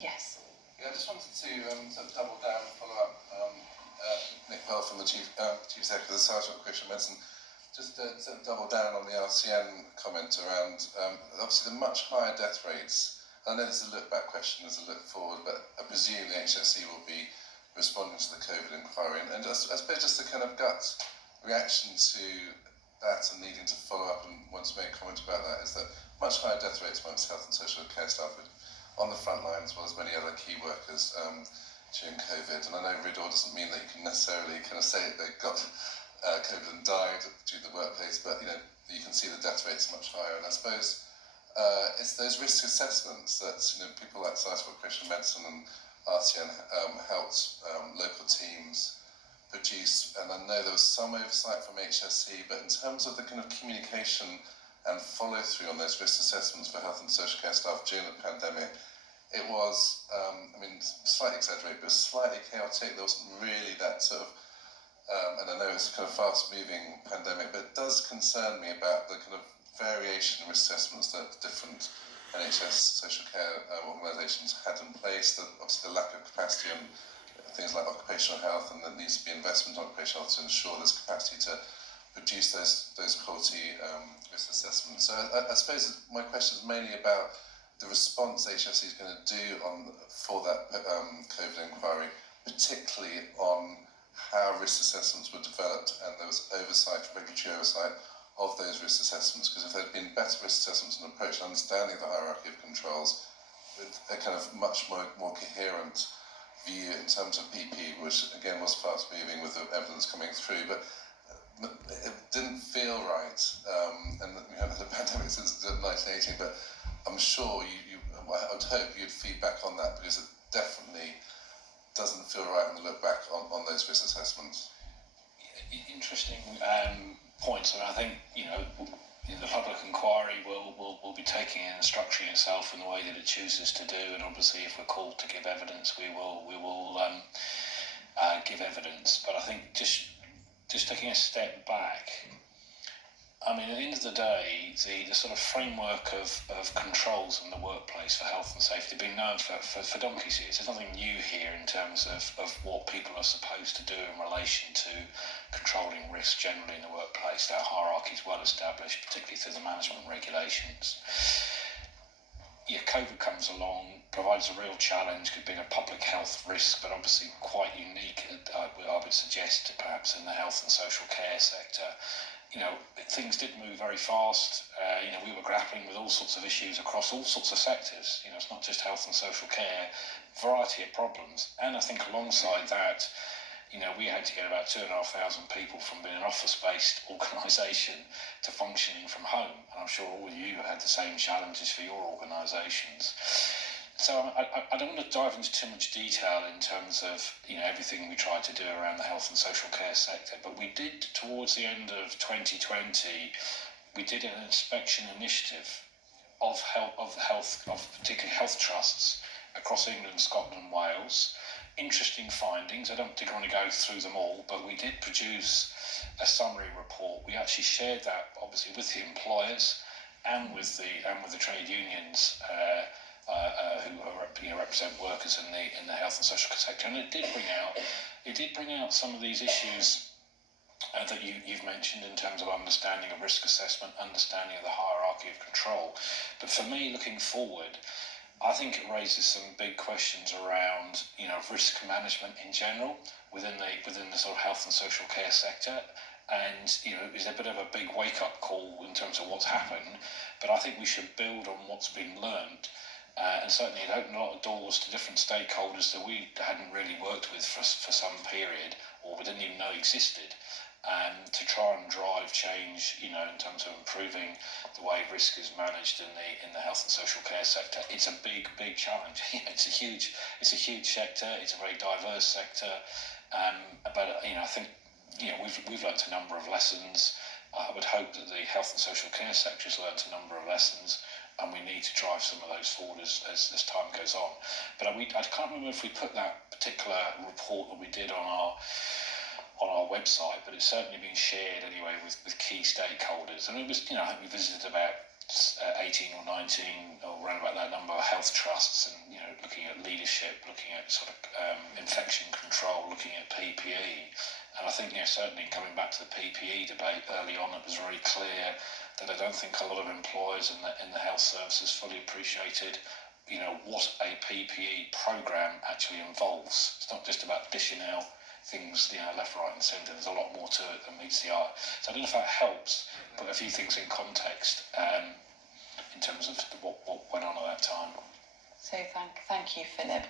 Yes. Yeah, I just wanted to sort of double down and follow up Nick Bell from the Chief Executive of the Society of Occupational Medicine. Just to sort of double down on the RCN comment around obviously the much higher death rates. I know this is a look back question, there's a look forward, but I presume the HSE will be responding to the COVID inquiry. And I suppose just a kind of gut reaction to that and needing to follow up and want to make a comment about that is that much higher death rates amongst health and social care staff on the front line as well as many other key workers during COVID. And I know RIDOR doesn't mean that you can necessarily kind of say that they got COVID and died due to the workplace, but you can see the death rates are much higher. And I suppose it's those risk assessments that people like Society of Occupational Medicine and RCN helped local teams produce. And I know there was some oversight from HSE, but in terms of the kind of communication and follow through on those risk assessments for health and social care staff during the pandemic, it was, slightly exaggerated, but slightly chaotic. There wasn't really that sort of, and I know it's a kind of fast-moving pandemic, but it does concern me about the kind of variation in risk assessments that different NHS social care organisations had in place, obviously the lack of capacity on things like occupational health, and there needs to be investment in occupational health to ensure there's capacity to produce those quality risk assessments. So I suppose my question is mainly about the response HSE is going to do for that COVID inquiry, particularly on how risk assessments were developed and there was oversight, regulatory oversight of those risk assessments. Because if there had been better risk assessments and approach and understanding of the hierarchy of controls with a kind of much more coherent view in terms of PP, which again was fast moving with the evidence coming through, but it didn't feel right. And we haven't had a pandemic since 1918, but I'm sure I would hope you'd feedback on that, because it definitely doesn't feel right when you look back on those risk assessments. Interesting points. I think the public inquiry will be taking and structuring itself in the way that it chooses to do, and obviously if we're called to give evidence, we will give evidence. But I think just taking a step back, at the end of the day, the sort of framework of controls in the workplace for health and safety have been known for donkey's years. There's nothing new here in terms of what people are supposed to do in relation to controlling risk generally in the workplace. That hierarchy is well established, particularly through the management regulations. Yeah, COVID comes along, provides a real challenge, could be a public health risk, but obviously quite unique, I would suggest, perhaps in the health and social care sector. Things did move very fast. We were grappling with all sorts of issues across all sorts of sectors. It's not just health and social care, variety of problems. And I think alongside that, we had to get about 2,500 people from being an office-based organisation to functioning from home. And I'm sure all of you had the same challenges for your organisations. So I don't want to dive into too much detail in terms of everything we tried to do around the health and social care sector, but we did, towards the end of 2020, we did an inspection initiative of particularly health trusts across England, Scotland and Wales. Interesting findings. I don't think I want to go through them all, but we did produce a summary report. We actually shared that obviously with the employers and with the trade unions who represent workers in the health and social sector, and it did bring out some of these issues that you've mentioned in terms of understanding of risk assessment, understanding of the hierarchy of control. But for me, looking forward, I think it raises some big questions around risk management in general within the sort of health and social care sector. And is a bit of a big wake-up call in terms of what's happened, but I think we should build on what's been learned. And certainly it opened a lot of doors to different stakeholders that we hadn't really worked with for some period, or we didn't even know existed, to try and drive change, in terms of improving the way risk is managed in the health and social care sector. It's a big challenge. It's a huge sector. It's a very diverse sector. But I think we've learnt a number of lessons. I would hope that the health and social care sector has learnt a number of lessons, and we need to drive some of those forward as time goes on. But I can't remember if we put that particular report that we did on our website, but it's certainly been shared anyway with key stakeholders. And it was, I think we visited about 18 or 19 or around about that number, health trusts, and looking at leadership, looking at sort of infection control, looking at PPE. And I think certainly coming back to the PPE debate early on, it was very clear that I don't think a lot of employers in the health services fully appreciated what a PPE program actually involves. It's not just about dishing out things left, right and centre. There's a lot more to it than meets the eye. So I don't know if that helps put a few things in context in terms of what went on at that time. So thank you, Philip.